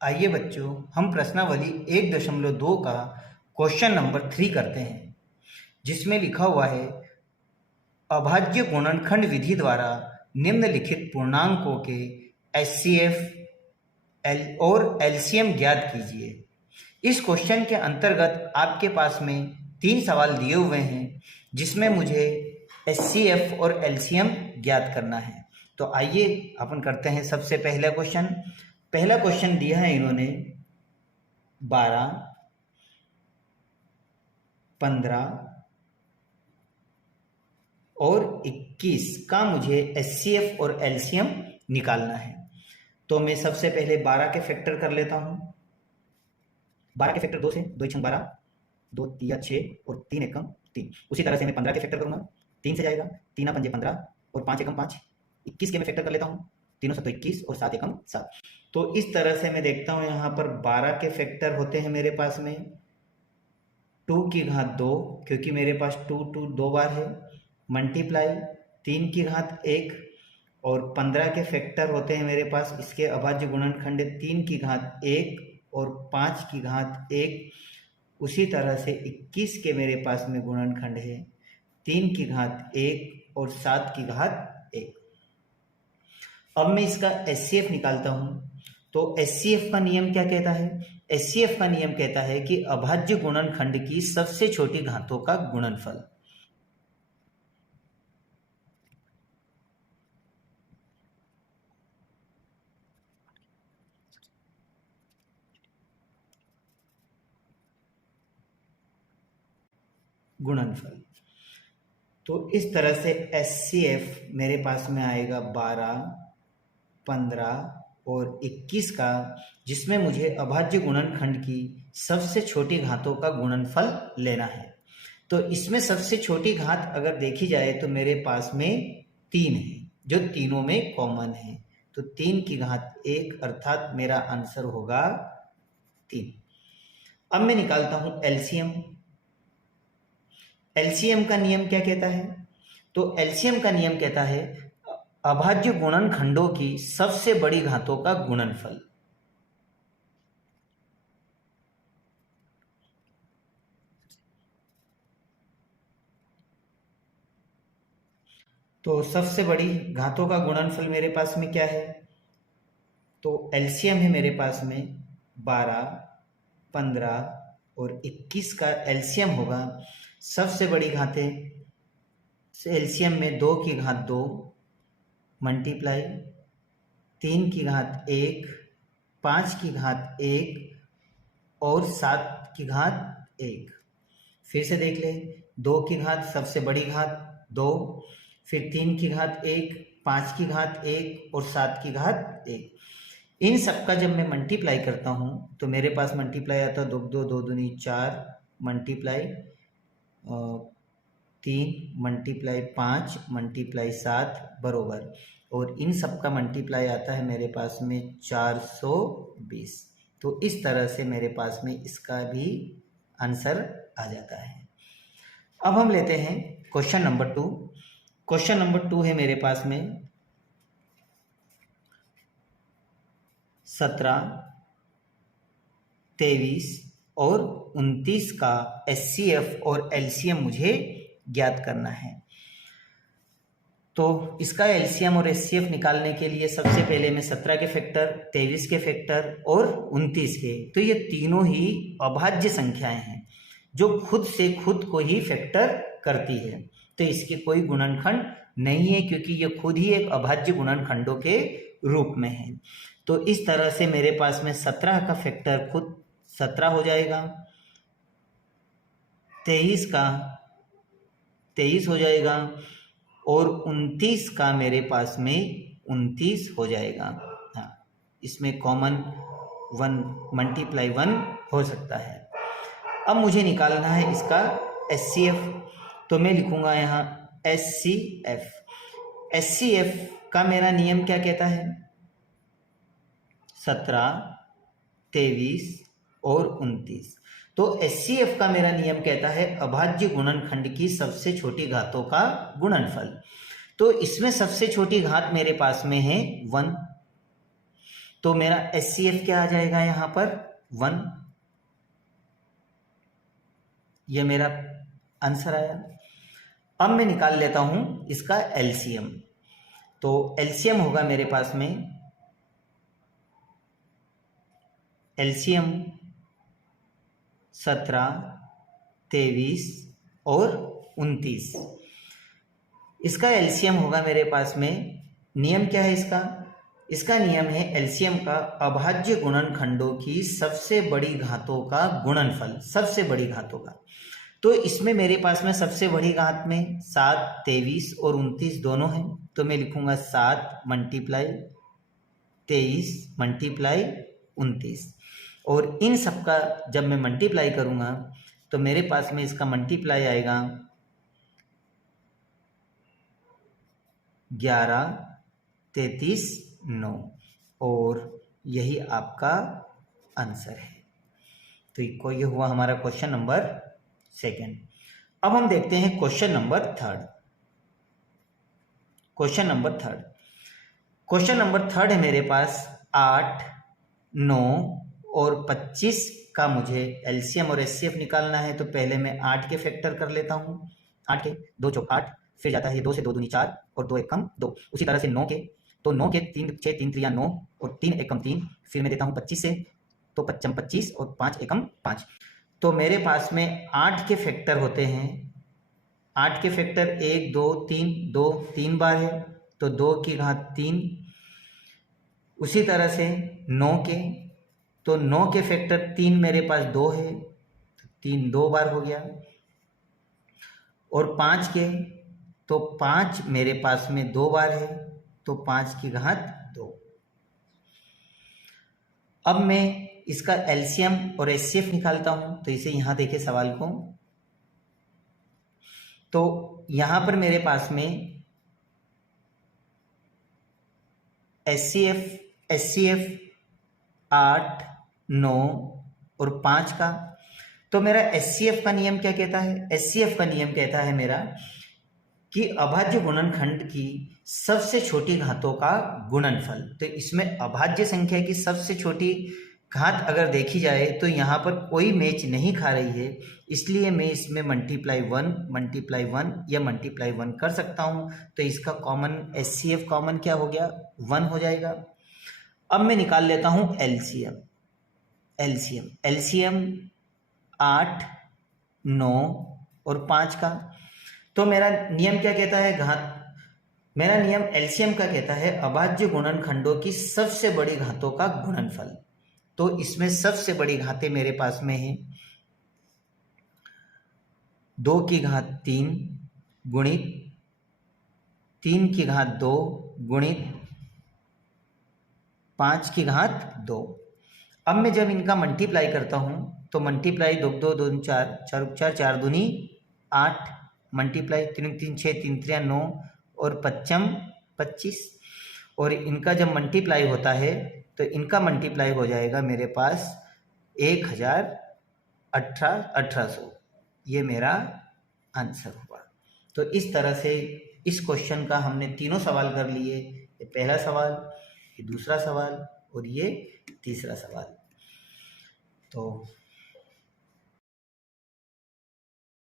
आइए बच्चों, हम प्रश्नावली 1.2 का क्वेश्चन नंबर 3 करते हैं, जिसमें लिखा हुआ है अभाज्य गुणनखंड विधि द्वारा निम्नलिखित पूर्णांकों के एचसीएफ और एलसीएम ज्ञात कीजिए। इस क्वेश्चन के अंतर्गत आपके पास में 3 सवाल दिए हुए हैं, जिसमें मुझे एचसीएफ और एलसीएम ज्ञात करना है। तो आइए अपन करते हैं। सबसे पहला क्वेश्चन दिया है इन्होंने 12, 15 और 21 का मुझे एचसीएफ और एलसीएम निकालना है। तो मैं सबसे पहले 12 के फैक्टर कर लेता हूं। 12 के फैक्टर 2 से, 2 × 12, 2 × 3 = 6 और 3 × 1 = 3। उसी तरह से मैं 15 के फैक्टर करूंगा, 3 से जाएगा, 3 × 5 = 15 और 5 × 1 = 5। 21 के मैं फैक्टर कर लेता हूँ, 3 × 7 = 21 और 7 × 1 = 7। तो इस तरह से मैं देखता हूं, यहाँ पर 12 के फैक्टर होते हैं मेरे पास में 2 की घात 2, क्योंकि मेरे पास 2 2 बार है, मल्टीप्लाई 3 की घात 1, और 15 के फैक्टर होते हैं मेरे पास, इसके अभाज्य गुणनखंड 3 की घात 1 और 5 की घात 1। उसी तरह से 21 के मेरे पास में गुणनखंड है 3 की घात 1 और 7 की घात 1। अब मैं इसका एचसीएफ निकालता हूं। तो एचसीएफ का नियम क्या कहता है? एचसीएफ का नियम कहता है कि अभाज्य गुणनखंड की सबसे छोटी घातों का गुणनफल। तो इस तरह से एचसीएफ मेरे पास में आएगा 12, 15 और 21 का, जिसमें मुझे अभाज्य गुणनखंड की सबसे छोटी घातों का गुणनफल लेना है। तो इसमें सबसे छोटी घात अगर देखी जाए तो मेरे पास में 3 है, जो तीनों में कॉमन है। तो 3 की घात 1, अर्थात मेरा आंसर होगा 3। अब मैं निकालता हूं एलसीएम। एलसीएम का नियम क्या कहता है? तो एलसीएम का नियम कहता है अभाज्य गुणनखंडों की सबसे बड़ी घातों का गुणनफल। तो सबसे बड़ी घातों का गुणनफल मेरे पास में क्या है? तो एलसीएम है मेरे पास में 12, 15 और 21 का एलसीएम होगा। सबसे बड़ी घातें एलसीएम में 2 की घात 2 मल्टीप्लाई 3 की घात 1, 5 की घात 1 और 7 की घात 1। फिर से देख ले, 2 की घात सबसे बड़ी घात 2, फिर 3 की घात 1, 5 की घात 1 और 7 की घात 1। इन सबका जब मैं मल्टीप्लाई करता हूं तो मेरे पास मल्टीप्लाई आता है 2 2 2 दूनी 4 मल्टीप्लाई 3 मल्टीप्लाई 5 मल्टीप्लाई 7 बरोबर, और इन सब का मल्टीप्लाई आता है मेरे पास में 420। तो इस तरह से मेरे पास में इसका भी आंसर आ जाता है। अब हम लेते हैं क्वेश्चन नंबर 2। क्वेश्चन नंबर 2 है मेरे पास में 17, 23 और 29 का एचसीएफ और एलसीएम मुझे ज्ञात करना है। तो इसका एलसीएम और एचसीएफ निकालने के लिए सबसे पहले मैं 17 के फैक्टर, 23 के फैक्टर और 29 के, तो ये तीनों ही अभाज्य संख्याएं हैं जो खुद से खुद को ही फैक्टर करती है। तो इसके कोई गुणनखंड नहीं है, क्योंकि ये खुद ही एक अभाज्य गुणनखंडों के रूप में है। तो इस तरह से मेरे पास में 17 का फैक्टर खुद 17 हो जाएगा, 23 का 23 हो जाएगा और 29 का मेरे पास में 29 हो जाएगा। हाँ, इसमें कॉमन 1 मल्टीप्लाई 1 हो सकता है। अब मुझे निकालना है इसका एचसीएफ। तो मैं लिखूंगा यहाँ एचसीएफ। एचसीएफ का मेरा नियम क्या कहता है? 17, 23 और 29। तो एचसीएफ का मेरा नियम कहता है अभाज्य गुणनखंड की सबसे छोटी घातों का गुणनफल। तो इसमें सबसे छोटी घात मेरे पास में है 1। तो मेरा HCF क्या आ जाएगा यहाँ पर 1। ये मेरा आंसर आया। अब मैं निकाल लेता हूं इसका LCM। तो LCM होगा मेरे पास में LCM 17, 23 और 29। इसका LCM होगा मेरे पास में, नियम क्या है इसका? इसका नियम है LCM का अभाज्य गुणनखंडों की सबसे बड़ी घातों का गुणनफल, सबसे बड़ी घातों का। तो इसमें मेरे पास में सबसे बड़ी घात में 7, 23 और 29 दोनों हैं। तो मैं लिखूंगा 7 मल्टीप्लाई 23 मल्टीप्लाई 29, और इन सब का जब मैं मल्टीप्लाई करूंगा तो मेरे पास में इसका मल्टीप्लाई आएगा 11, 33, 9, और यही आपका आंसर है। तो ये हुआ हमारा क्वेश्चन नंबर 2। अब हम देखते हैं question number 3। Question number 3, question number 3 है मेरे पास 8, 9 और 25 का मुझे LCM और HCF निकालना है। तो पहले मैं 8 के फैक्टर कर लेता हूं। 8 के 2 चौक 8, फिर जाता है 2 से 2 दूनी 4 और 2 एकम 2। उसी तरह से 9 के, तो 9 के 3 6 3 3 9 और 3 एकम 3, फिर मैं देता हूं 25 से, तो 25 25 और 5 एकम 5। तो मेरे पास में 8 के फैक्टर होते हैं। 8 के फैक्टर 1 2 3, 2 3 बार है, तो 2 की घात 3। उसी तरह से 9 के, तो 9 के फैक्टर 3 मेरे पास 2 है, तो 3 2 बार हो गया। और 5 के, तो 5 मेरे पास में 2 बार है, तो 5 की घात 2। अब मैं इसका LCM और HCF निकालता हूं। तो इसे यहां देखें सवाल को, तो यहां पर मेरे पास में HCF 8, 9 और 5 का। तो मेरा HCF का नियम क्या कहता है? HCF का नियम कहता है मेरा कि अभाज्य गुणनखंड की सबसे छोटी घातों का गुणनफल। तो इसमें अभाज्य संख्या की सबसे छोटी घात अगर देखी जाए तो यहाँ पर कोई मैच नहीं खा रही है, इसलिए मैं इसमें मल्टीप्लाई 1 या मल्टीप्लाई 1 कर सकता हूँ। तो इसका कॉमन HCF कॉमन क्या हो गया? 1 हो जाएगा। अब मैं निकाल लेता हूँ LCM 8, 9 और 5 का। तो मेरा नियम क्या कहता है? मेरा नियम LCM का कहता है अभाज्य गुणनखंडों की सबसे बड़ी घातों का गुणनफल। तो इसमें सबसे बड़ी घातें मेरे पास में है 2 की घात 3 गुणित 3 की घात 2 गुणित 5 की घात 2। अब मैं जब इनका मल्टीप्लाई करता हूं तो मल्टीप्लाई 2 2 2 4 4 4 4 दूनी 8, मल्टीप्लाई 3 3 6 3 3 9 और 5 25। और इनका जब मल्टीप्लाई होता है तो इनका मल्टीप्लाई हो जाएगा मेरे पास 1800। ये मेरा आंसर हुआ। तो इस तरह से इस क्वेश्चन का हमने तीनों सवाल कर लिए। ये पहला सवाल, ये दूसरा सवाल और ये तीसरा सवाल। तो